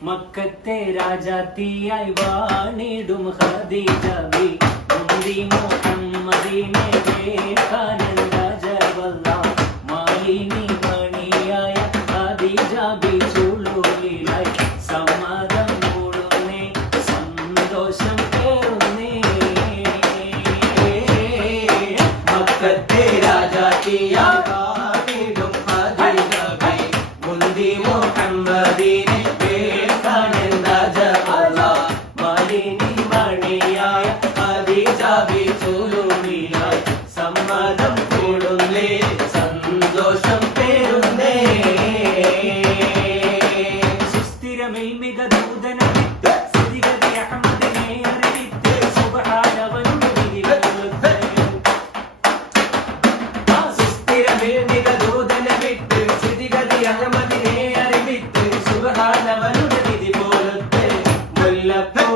മക്കത്തെ രാജാത്തിയായി വാണിടും ഖദീജ ബി മുന്തി മുഹമ്മദിനെ കേൾക്കാനൻ രാജവല്ല മാലിനി മണിയായ ഖദീജ ബി ചുളുലിലായി സമ്മതം മൂടുന്നേ സന്തോഷം കേറുന്നേ മക്കത്തെ രാജാത്തിയായി വാണിടും ഖദീജ ബി മുന്തി മുഹമ്മദിനെ സമ്മതം കൂടുന്നേ സന്തോഷം പേരുന്നേ സുസ്ഥിരമേൽമിക ദൂതന വിട്ട് സ്ഥിതിഗതി അഹമ്മദിനെ അറിവിത്ത് സുബ്ഹാനവനുടെ വിധികളുത്ത് സുസ്ഥിരമേൽമിക ദൂതന വിട്ട് സ്ഥിതിഗതി അഹമ്മദിനെ അറിവിത്ത് സുബ്ഹാനവനുടെ വിധി പോലത്ത് മുല്ലപ്പൂ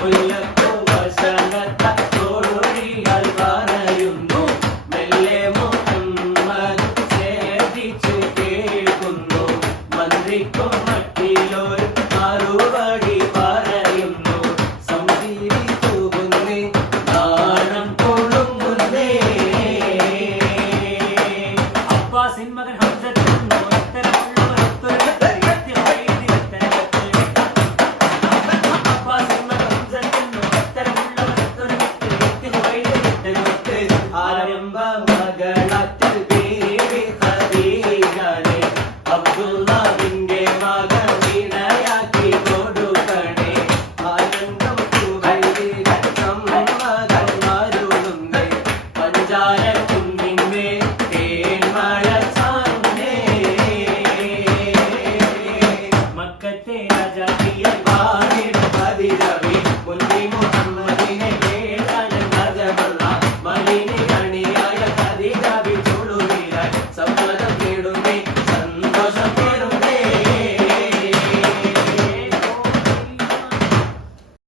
മുല്ലപ്പൂ വസനത്ത തോടുഴികൾ പറയുന്നു മെല്ലെ മുഹമ്മദ് ചേർത്തിച്ചു കേൾക്കുന്നു മന്ത്രിക്കും മട്ടിലൊരു മറുപടി പറയുന്നു സംജീവി തൂകുന്നേ നാണം കൊള്ളുന്നേ അബ്ബാസിൻ മകൻ ഹംസത്തുന്നു ഇത്തരമുള്ളവർ ആരംഭ മകളത്തിൽ ബീവി ഖദീജയെ അബ്ദുല്ലാഹിന്റെ മകനിണയാക്കി കൊടുക്കണേ ആനന്ദം തുകയിരക്കം മതം അരുളുന്നേ പഞ്ചാര കുന്നിന്മേ തേന്മഴ ചാരുന്നേ മക്കത്തെ രാജാത്തിയായി വാണിടും ഖദീജ